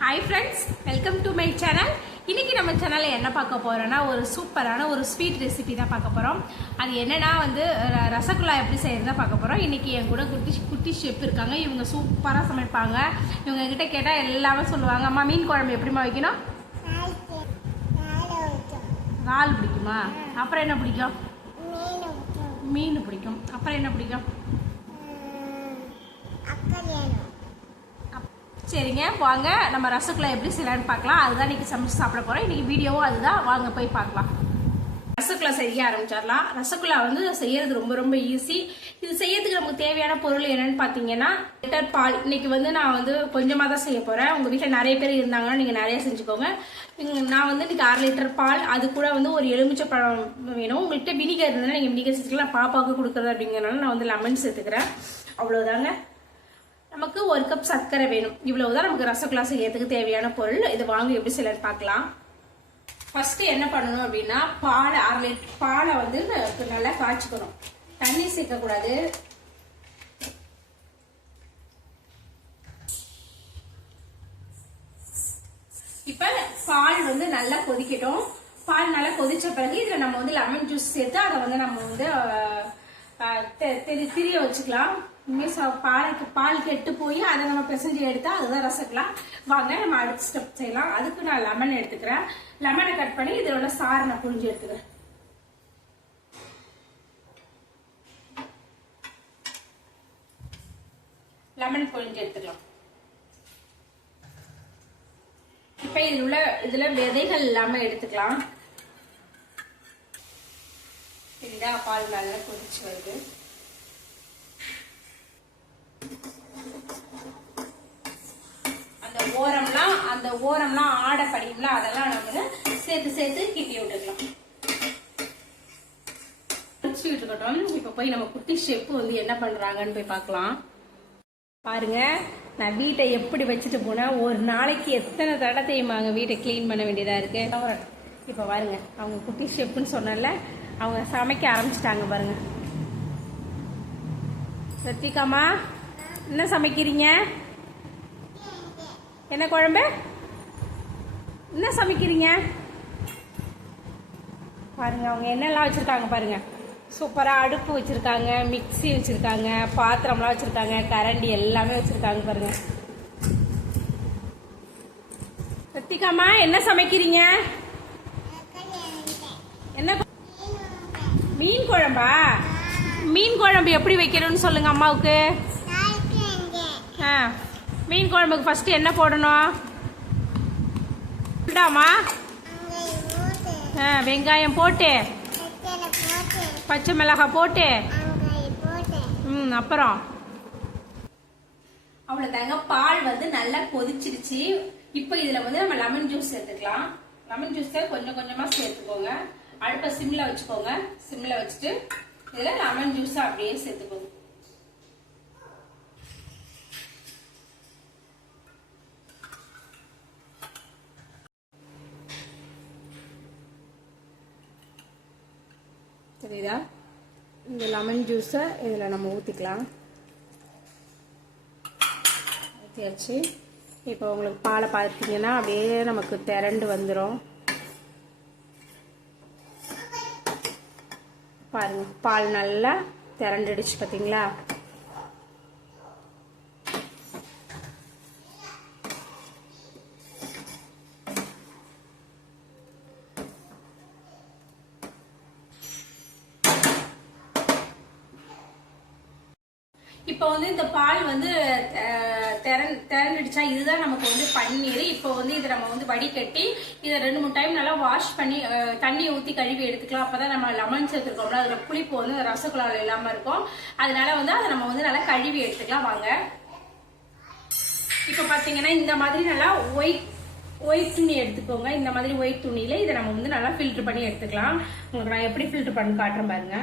Hi friends, welcome to my channel. இன்றைக்கி நம்ம சேனலில் என்ன பார்க்க போகிறோன்னா ஒரு சூப்பரான ஒரு ஸ்வீட் ரெசிபி தான் பார்க்க போகிறோம். அது என்னென்னா ரசகுல்லா எப்படி செய்கிறது தான் பார்க்க போகிறோம். இன்றைக்கி என் கூட குட்டி ஷெஃப் இருக்காங்க. இவங்க சூப்பராக சமைப்பாங்க. இவங்ககிட்ட கேட்டால் எல்லாமே சொல்லுவாங்க. அம்மா, மீன் குழம்பு எப்படிமா வைக்கணும்? இறால் பிடிக்குமா? அப்புறம் என்ன பிடிக்கும்? மீன் பிடிக்கும். அப்புறம் என்ன பிடிக்கும்? சரிங்க, வாங்க நம்ம ரசகுல்லா எப்படி செய்யலான்னு பார்க்கலாம். அதுதான் இன்றைக்கி சமைச்சு சாப்பிட போகிறோம். இன்றைக்கி வீடியோவும் அதுதான். வாங்க போய் பார்க்கலாம். ரசகுல்லா செய்ய ஆரம்பிச்சிடலாம். ரசகுல்லா செய்யறது ரொம்ப ரொம்ப ஈஸி. இது செய்யறதுக்கு நமக்கு தேவையான பொருள் என்னன்னு பார்த்தீங்கன்னா, லிட்டர் பால். இன்னைக்கு நான் கொஞ்சமாக தான் செய்ய போகிறேன். உங்கள் வீட்டில் நிறைய பேர் இருந்தாங்கன்னா நீங்கள் நிறைய செஞ்சுக்கோங்க. நான் இன்னைக்கு 1/2 லிட்டர் பால், அது கூட ஒரு எலுமிச்சை பழம் வேணும். உங்கள்கிட்ட வினிகர் இருந்ததுன்னா நீங்கள் வினிகர் சேர்த்துக்கலாம். பாப்பாவுக்கு கொடுக்குறது அப்படிங்கிறனால நான் லெமன் சேர்த்துக்கிறேன். அவ்வளோதாங்க. நமக்கு 1 கப் சர்க்கரை வேணும். இவ்வளவுதான் நமக்கு ரசகுல்லா செய்யறதுக்கு தேவையான பொருள். இது வாங்க எப்படி செய்யலாம்னு பார்க்கலாம். ஃபர்ஸ்ட் என்ன பண்ணணும் அப்படின்னா, பாலை 1/2 லிட்டர் பாலை நல்லா காய்ச்சிக்கணும். தண்ணி சேர்க்க கூடாது. இப்ப பால் நல்லா கொதிக்கட்டும். பால் நல்லா கொதிச்ச பிறகு இதுல நம்ம லெமன் ஜூஸ் சேர்த்து அதை நம்ம திரிய வச்சுக்கலாம். பால் கெட்டு போய் அதை நம்ம பிசைஞ்சு எடுத்தா அதுதான் ரசகுல்லா. வாங்க நம்ம அடுத்த ஸ்டெப் செய்யலாம். அதுக்கு நான் லெமன் எடுத்துக்கிறேன். லெமனை கட் பண்ணி இதோட சாறை நான் புழிஞ்சு எடுத்துக்கிறேன். லெமன் புழிஞ்சு எடுத்துக்கலாம். இப்ப இதுல விதைகள் இல்லாம எடுத்துக்கலாம். இந்த பால் நல்லா கொதிச்சு வருது. அந்த ஓரம்லாம் ஆடை படியும்ல, அதெல்லாம் நம்ம சேர்த்து கிண்டி விட்டுக்கலாம். இருக்கட்டும். இப்ப போய் நம்ம குட்டி ஷெஃப் என்ன பண்றாங்கன்னு போய் பார்க்கலாம். பாருங்க, நான் வீட்டை எப்படி வச்சுட்டு போனா ஒரு நாளைக்கு எத்தனை தடவை தெரியுமாங்க வீட்டை கிளீன் பண்ண வேண்டியதா இருக்கு. இப்ப பாருங்க, அவங்க குட்டி ஷெஃப்னு சொன்னல, அவங்க சமைக்க ஆரம்பிச்சிட்டாங்க. பாருங்க, சத்திகாமா என்ன சமைக்கிறீங்க? என்ன குழம்பு? என்ன சமைக்கிறீங்க? பாருங்க, அவங்க என்னெல்லாம் வச்சிருக்காங்க பாருங்க. சூப்பரா அடுப்பு வச்சிருக்காங்க, மிக்ஸி வச்சிருக்காங்க, பாத்திரம்லாம் வச்சிருக்காங்க, கரண்டி எல்லாமே வச்சிருக்காங்க. பாருங்க, சத்திகாமா என்ன சமைக்கிறீங்க? என்ன? மீன் குழம்பா? மீன் குழம்பு எப்படி வைக்கணும்னு சொல்லுங்க அம்மாவுக்கு. மீன் குழம்புக்கு ஃபர்ஸ்ட் என்ன போடணும்? வெங்காயம் போட்டு, பச்சை மிளகாய் போட்டு, அப்புறம் அவ்வளவுதாங்க. பால் நல்லா கொதிச்சிருச்சு. இப்ப இதுல நம்ம லெமன் ஜூஸ் சேர்த்துக்கலாம். லெமன் ஜூஸ் கொஞ்சம் கொஞ்சமா சேர்த்துக்கோங்க. அடுப்பை சிம்ல வச்சுக்கோங்க. சிம்ல வச்சுட்டு இதுல லெமன் ஜூஸ் அப்படியே சேர்த்துக்கோங்க. சரிதா? இந்த லெமன் ஜூஸை இதில் நம்ம ஊற்றிக்கலாம். ஊற்றியாச்சு. இப்போ உங்களுக்கு பாலை பார்த்தீங்கன்னா அப்படியே நமக்கு திரண்டு வந்துடும். பாருங்க, பால் நல்லா திரண்டுடுச்சு பார்த்தீங்களா? இப்போ இந்த பால் திரண்டுடுச்சா, இதுதான் நமக்கு பன்னீர். இப்போ இதை நம்ம வடிகட்டி இதை 2-3 டைம் நல்லா வாஷ் பண்ணி தண்ணியை ஊற்றி கழுவி எடுத்துக்கலாம். அப்பதான் நம்ம லெமன் சேர்த்துருக்கோம்ல, அதுல புளிப்பு ரசகுல்லால இல்லாம இருக்கும். அதனால அதை நம்ம நல்லா கழுவி எடுத்துக்கலாம். வாங்க, இப்ப பாத்தீங்கன்னா இந்த மாதிரி நல்லா ஒயிட் துணி எடுத்துக்கோங்க. இந்த மாதிரி ஒயிட் துணியில இதை நம்ம நல்லா ஃபில்டர் பண்ணி எடுத்துக்கலாம். உங்களுக்கு நான் எப்படி ஃபில்டர் பண்ணி காட்டுறேன் பாருங்க.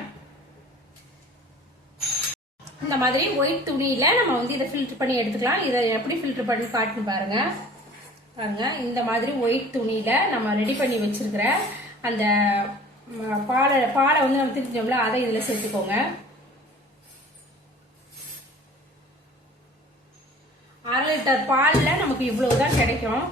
இந்த மாதிரி ஒயிட் துணியில நம்ம இதை ஃபில்டர் பண்ணி எடுத்துக்கலாம். இதை எப்படி ஃபில்டர் பண்ணி காட்டுன்னு பாருங்க. பாருங்க, இந்த மாதிரி ஒயிட் துணியில நம்ம ரெடி பண்ணி வச்சிருக்கிற அந்த பாலை நம்ம திரிஞ்சோம்ல, அதை இதுல சேர்த்துக்கோங்க. 1/2 லிட்டர் பாலில் நமக்கு இவ்வளவுதான் கிடைக்கும்.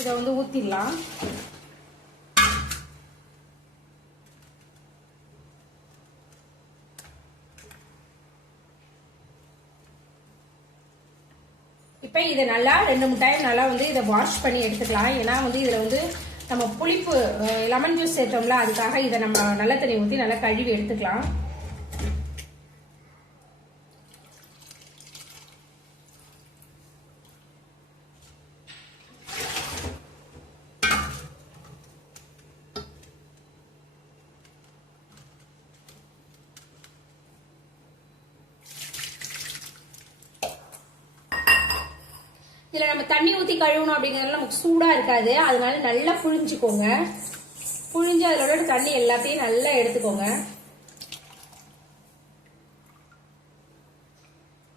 இதை வந்து ஊற்றிடலாம். இப்போ இதை நல்லா 2-3 டைம் நல்லா வந்து இதை வாஷ் பண்ணி எடுத்துக்கலாம். ஏன்னா வந்து இதில் வந்து நம்ம புளிப்பு லெமன் ஜூஸ் சேர்த்தோம்ல, அதுக்காக இதை நம்ம நல்ல தண்ணி ஊற்றி நல்லா கழுவி எடுத்துக்கலாம். இதில் நம்ம தண்ணி ஊற்றி கழுவணும் அப்படிங்கிறதுல நமக்கு சூடாக இருக்காது. அதனால நல்லா புழிஞ்சுக்கோங்க. புழிஞ்சு அதோட தண்ணி எல்லாத்தையும் நல்லா எடுத்துக்கோங்க.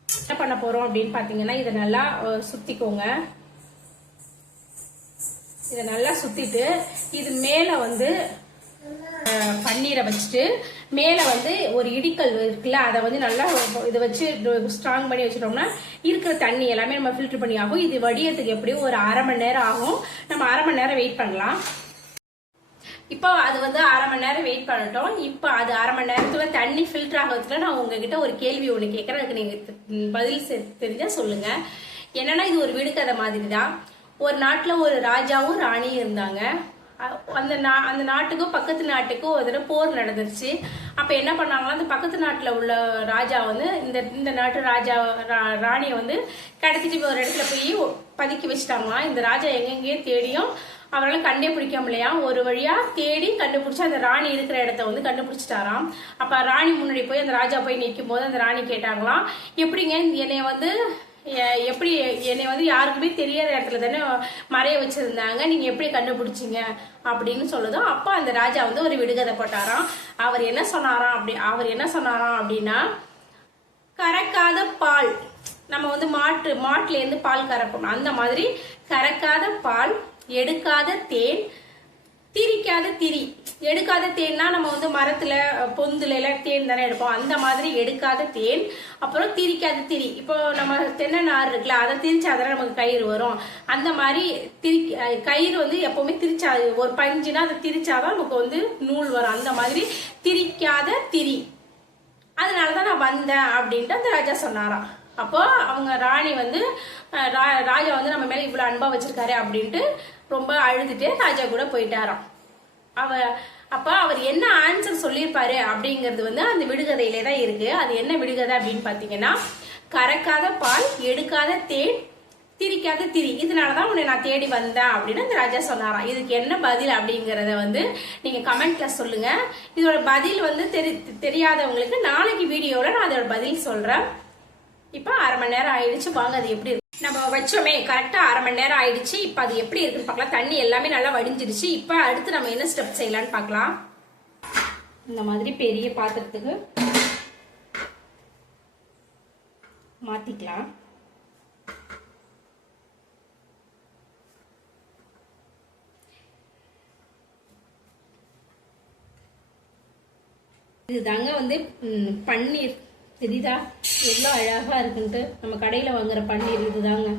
என்ன பண்ண போகிறோம் அப்படின்னு பார்த்தீங்கன்னா, இதை நல்லா சுற்றிக்கோங்க. இதை நல்லா சுற்றிட்டு இது மேலே வந்து பன்னீரை வச்சுட்டு மேலே வந்து ஒரு இடிக்கல் இருக்குல்ல, அதை வந்து நல்லா இதை வச்சு ஸ்ட்ராங் பண்ணி வச்சுட்டோம்னா இருக்கிற தண்ணி எல்லாமே நம்ம ஃபில்டர் பண்ணி ஆகும். இது வடியத்துக்கு எப்படியும் ஒரு 1/2 மணி நேரம் ஆகும். நம்ம 1/2 மணி நேரம் வெயிட் பண்ணலாம். இப்போ அது வந்து 1/2 மணி நேரம் வெயிட் பண்ணட்டும். இப்போ அது 1/2 மணி நேரத்துல தண்ணி ஃபில்டர் ஆகிறதுல நான் உங்ககிட்ட ஒரு கேள்வி ஒன்று கேட்குறேன். அதுக்கு நீங்கள் பதில் தெரிஞ்சா சொல்லுங்க. என்னன்னா, இது ஒரு விடுகதை மாதிரி தான். ஒரு நாட்டில் ஒரு ராஜாவும் ராணியும் இருந்தாங்க. அந்த நாட்டுக்கும் பக்கத்து நாட்டுக்கும் ஒரு தடவை போர் நடந்துருச்சு. அப்ப என்ன பண்ணாங்களா, அந்த பக்கத்து நாட்டுல உள்ள ராஜா வந்து இந்த நாட்டு ராஜா ராணியை வந்து கடத்திட்டு ஒரு இடத்துல போய் பதுக்கி வச்சுட்டாங்களாம். இந்த ராஜா எங்கெங்கேயே தேடியும் அவரால் கண்டே பிடிக்க முடியலையா. ஒரு வழியா தேடி கண்டுபிடிச்சு அந்த ராணி இருக்கிற இடத்த வந்து கண்டுபிடிச்சிட்டாராம். அப்ப ராணி முன்னாடி போய் அந்த ராஜா போய் நிற்கும் போது அந்த ராணி கேட்டாங்களாம், எப்படிங்க என்னைய வந்து என்னை வந்து யாருக்குமே தெரியாத இடத்துல தானே மறைய வச்சிருந்தாங்க, நீங்க எப்படி கண்டுபிடிச்சிங்க அப்படின்னு சொல்லுதோம். அப்போ அந்த ராஜா வந்து ஒரு விடுகதை போட்டாராம். அவர் என்ன சொன்னாராம் அப்படின்னா, கறக்காத பால், நம்ம வந்து மாட்டுல இருந்து பால் கறப்போம், அந்த மாதிரி கறக்காத பால், எடுக்காத தேன், திரிக்காத திரி. எடுக்காத தேன்னா நம்ம வந்து மரத்துல பொந்துல எல்லாம் தேன் தானே எடுப்போம், அந்த மாதிரி எடுக்காத தேன். அப்புறம் திரிக்காத திரி, இப்போ நம்ம தென்னை நார் இருக்குல்ல, அதை திரிச்சாதான் நமக்கு கயிறு வரும். அந்த மாதிரி கயிறு வந்து எப்பவுமே திரிச்சா, ஒரு பஞ்சுனா அதை திரிச்சாதான் நமக்கு வந்து நூல் வரும். அந்த மாதிரி திரிக்காத திரி, அதனாலதான் நான் வந்தேன் அப்படின்ட்டு அந்த ராஜா சொன்னாராம். அப்போ அவங்க ராணி வந்து ராஜா வந்து நம்ம மேல இவ்வளவு அன்பா வச்சிருக்காரு அப்படின்ட்டு ரொம்ப அழுதுட்டு ராஜா கூட போயிட்டாராம். அப்ப அவர் என்ன ஆன்சர் சொல்லியிருப்பாரு அப்படிங்கிறது வந்து அந்த விடுகதையிலே தான் இருக்கு. அது என்ன விடுகதை அப்படின்னு பாத்தீங்கன்னா, கறக்காத பால், எடுக்காத தேன், திரிக்காத திரி, இதனாலதான் உன்னை நான் தேடி வந்தேன் அப்படின்னு அந்த ராஜா சொன்னாராம். இதுக்கு என்ன பதில் அப்படிங்கறத வந்து நீங்க கமெண்ட்ல சொல்லுங்க. இதோட பதில் வந்து தெரியாதவங்களுக்கு நாளைக்கு வீடியோல நான் அதோட பதில் சொல்றேன். இப்ப 1/2 மணி நேரம் ஆயிடுச்சு. வாங்க அது எப்படி இருக்கு நம்ம வச்சோமே கரெக்டா 1/2 மணி நேரம் ஆயிடுச்சு. இப்ப அது எப்படி இருக்குன்னு பார்க்கலாம். தண்ணி எல்லாமே நல்லா வடிஞ்சிருச்சு. இப்ப அடுத்து நம்ம என்ன ஸ்டெப் செய்யலாம்னு பார்க்கலாம். இந்த மாதிரி பெரிய பாத்திரத்துக்கு மாத்திக்கலாம். இதுதாங்க வந்து பன்னீர். தெரியுதா எவ்வளோ அழகா இருக்குன்ட்டு? நம்ம கடையில வாங்குற பன்னீர் இதுதாங்க.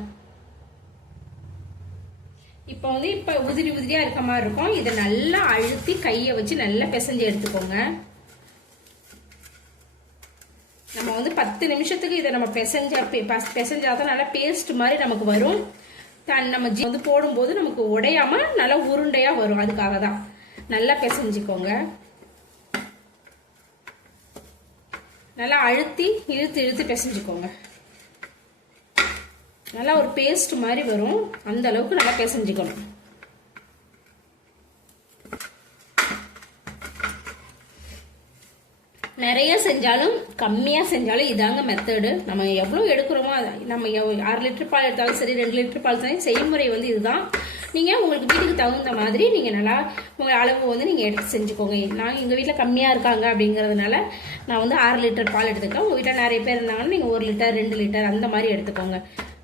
இப்போ வந்து இப்ப உதிரி உதிரியா இருக்க மாதிரி இருக்கும். இதை நல்லா அழுத்தி கையை வச்சு நல்லா பிசைஞ்சு எடுத்துக்கோங்க. நம்ம வந்து 10 நிமிஷத்துக்கு இதை நம்ம பிசைஞ்சாதான் நல்லா பேஸ்ட் மாதிரி நமக்கு வரும். நம்ம வந்து போடும்போது நமக்கு உடையாம நல்லா உருண்டையா வரும். அதுக்காக தான் நல்லா பிசைஞ்சுக்கோங்க. நல்லா அழுத்தி இழுத்து பிசைஞ்சுக்கோங்க. நல்லா ஒரு பேஸ்ட் மாதிரி வரும். அந்த அளவுக்கு நல்லா பிசைஞ்சுக்கணும். நிறைய செஞ்சாலும் கம்மியா செஞ்சாலும் இதாங்க மெத்தடு. நம்ம எவ்வளவு எடுக்கிறோமோ, நம்ம 6 லிட்டர் பால் எடுத்தாலும் சரி, 2 லிட்டர் பால் சரி, செய்முறை வந்து இதுதான். நீங்க உங்களுக்கு வீட்டுக்கு தகுந்த மாதிரி நீங்க நல்லா உங்க அளவு வந்து நீங்க எடுத்து செஞ்சுக்கோங்க. நான் எங்க வீட்டுல கம்மியா இருக்காங்க அப்படிங்கறதுனால நான் வந்து 6 லிட்டர் பால் எடுத்துக்கேன். உங்க வீட்டுல நிறைய பேர் இருந்தாங்கன்னா நீங்க 1 லிட்டர் 2 லிட்டர் அந்த மாதிரி எடுத்துக்கோங்க.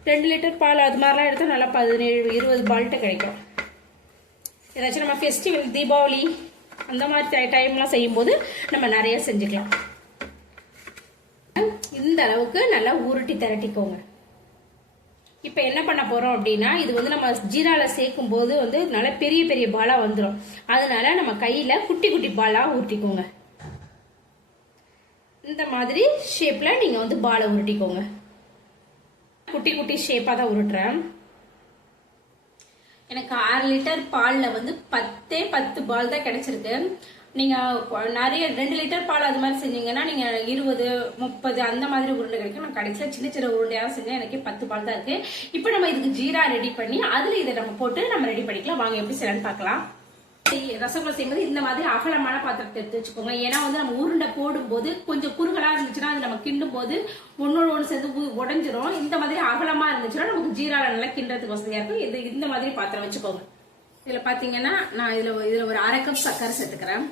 2 லிட்டர் பால் அது மாதிரிலாம் எடுத்தா நல்லா 17-20 பால்ட்ட கிடைக்கும். ஏதாச்சும் நம்ம ஃபெஸ்டிவல், தீபாவளி அந்த மாதிரி டைம்லாம் செய்யும்போது நம்ம நிறைய செஞ்சுக்கலாம். இந்த அளவுக்கு நல்லா உருட்டி திரட்டிக்கோங்க. இப்போ என்ன பண்ண போறோம் அப்படின்னா, இது வந்து நம்ம ஜீரால சேர்க்கும் போது வந்து நல்ல பெரிய பெரிய பாலா வந்துடும். அதனால நம்ம கையில குட்டி குட்டி பாலா உருட்டிக்கோங்க. இந்த மாதிரி ஷேப்ல நீங்க வந்து பாலை உருட்டிக்கோங்க. குட்டி குட்டி ஷேப்பா தான் உருட்டுறேன். எனக்கு 6 லிட்டர் பால்ல வந்து 10 பால் தான் கிடைச்சிருக்கு. நீங்க நிறைய 2 லிட்டர் பால் அது மாதிரி செஞ்சீங்கன்னா நீங்க 20, 30 அந்த மாதிரி உருண்டை கிடைக்கும். நான் கடைசியில சின்ன சின்ன உருண்டையா செஞ்சேன். எனக்கு 10 பால் தான் இருக்கு. இப்போ நம்ம இதுக்கு ஜீரா ரெடி பண்ணி அதுல இதை நம்ம போட்டு நம்ம ரெடி பண்ணிக்கலாம். வாங்க எப்படி செய்யலாம்னு பார்க்கலாம். ரசகுல்லா செய்யும்போது இந்த மாதிரி அகலமான பாத்திரத்தை எடுத்து வச்சுக்கோங்க. ஏன்னா வந்து நம்ம உருண்டை போடும்போது கொஞ்சம் குறுகலா இருந்துச்சுன்னா அது நம்ம கிண்டும் போது ஒன்னோட ஒன்று சேர்ந்து உடஞ்சிரும். இந்த மாதிரி அகலமா இருந்துச்சுன்னா நமக்கு ஜீரால நல்லா கிண்டுறதுக்கு வசதியா இருக்கும். இது இந்த மாதிரி பாத்திரம் வச்சுக்கோங்க. இதுல பாத்தீங்கன்னா நான் இதுல ஒரு 1/2 கப் சர்க்கரை சேர்த்துக்கிறேன்.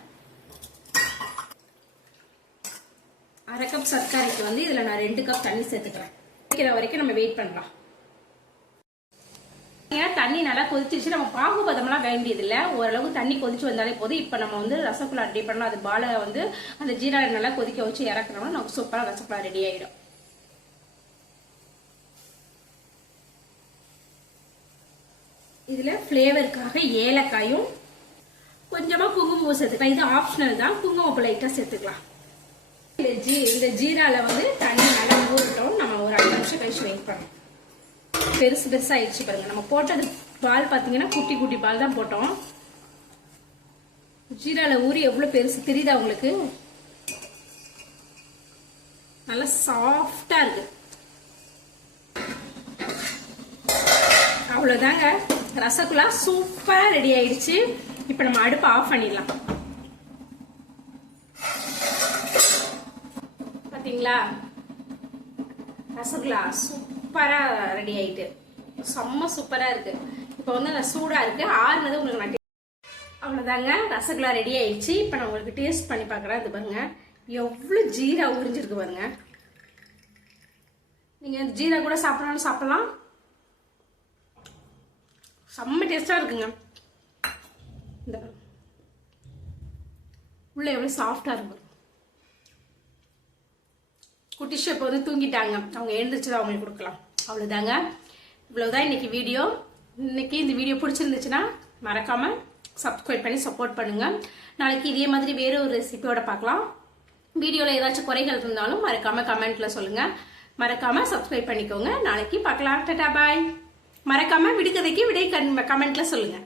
1/2 கப் சர்க்கரைக்கு வந்து இதுல நான் 2 கப் தண்ணி சேர்த்துக்கிறேன். கொதிக்கிற வரைக்கும் நம்ம வெயிட் பண்ணலாம். தண்ணி நல்லா கொதிச்சிருச்சு. நம்ம பாகு பதம்லாம் வேண்டியது இல்லை. ஓரளவு தண்ணி கொதிச்சு வந்தாலே போதும். இப்போ நம்ம வந்து ரசகுல்லா ரெடி பண்ணலாம். அது பாலை வந்து அந்த ஜீரா நல்லா கொதிக்க வச்சு இறக்கணும்னா நமக்கு சூப்பரா ரசகுல்லா ரெடி ஆயிடும். இதுல பிளேவருக்காக ஏலக்காயும் கொஞ்சமா குங்குமம் சேர்த்துக்கலாம். இது ஆப்ஷனல் தான். குங்குமம் லைட்டா சேர்த்துக்கலாம். இந்த ஜீரால வந்து தண்ணி நல்லா ஊறட்டும். நம்ம ஒரு 5 நிமிஷம் கழிச்சு வெயிட் பண்ணலாம். பெருசு பெருசா ஆயிடுச்சு பாருங்க. நம்ம போட்டது பால் பாத்தீங்கன்னா குட்டி குட்டி பால் தான் போட்டோம். ஜீரால ஊறி எவ்வளவு பெருசு தெரியுதா உங்களுக்கு? நல்லா சாஃப்டா இருக்கு. அவ்வளவுதாங்க, ரசகுல்லா சூப்பரா ரெடி ஆயிடுச்சு. இப்ப நம்ம அடுப்பை ஆஃப் பண்ணிடலாம். பாத்தீங்களா, ரசகுல்லா சூப்பரா ரெடி ஆயிட்டு செம்ம சூப்பரா இருக்கு. இப்ப வந்து சூடா இருக்கு. ஆறுனது உங்களுக்கு நான் அவ்வளவுதாங்க, ரசகுல்லா ரெடி ஆயிடுச்சு. இப்ப நான் உங்களுக்கு டேஸ்ட் பண்ணி பாக்குறேன். இது பாருங்க எவ்வளவு ஜீரா உறிஞ்சிருக்கு பாருங்க. நீங்க ஜீரா கூட சாப்பிடணும்னு சாப்பிடலாம். செம்ம டேஸ்டா இருக்குங்க. இந்த உள்ள எவ்வளவு சாஃப்டா இருக்கு. குட்டி ஷேப் வந்து தூங்கிட்டாங்க. அவங்க எழுந்திரிச்சுதான் அவங்களுக்கு கொடுக்கலாம். அவ்வளவுதாங்க, இவ்வளவுதான் இன்னைக்கு வீடியோ. இன்னைக்கு இந்த வீடியோ பிடிச்சிருந்துச்சுன்னா மறக்காம சப்ஸ்கிரைப் பண்ணி சப்போர்ட் பண்ணுங்க. நாளைக்கு இதே மாதிரி வேற ஒரு ரெசிபியோட பார்க்கலாம். வீடியோல ஏதாச்சும் குறைகள் இருந்தாலும் மறக்காம கமெண்ட்ல சொல்லுங்க. மறக்காம சப்ஸ்கிரைப் பண்ணிக்கோங்க. நாளைக்கு பார்க்கலாம். டாடா பாய். மறக்காம விடுகதைக்கு விடை கமெண்ட்ல சொல்லுங்க.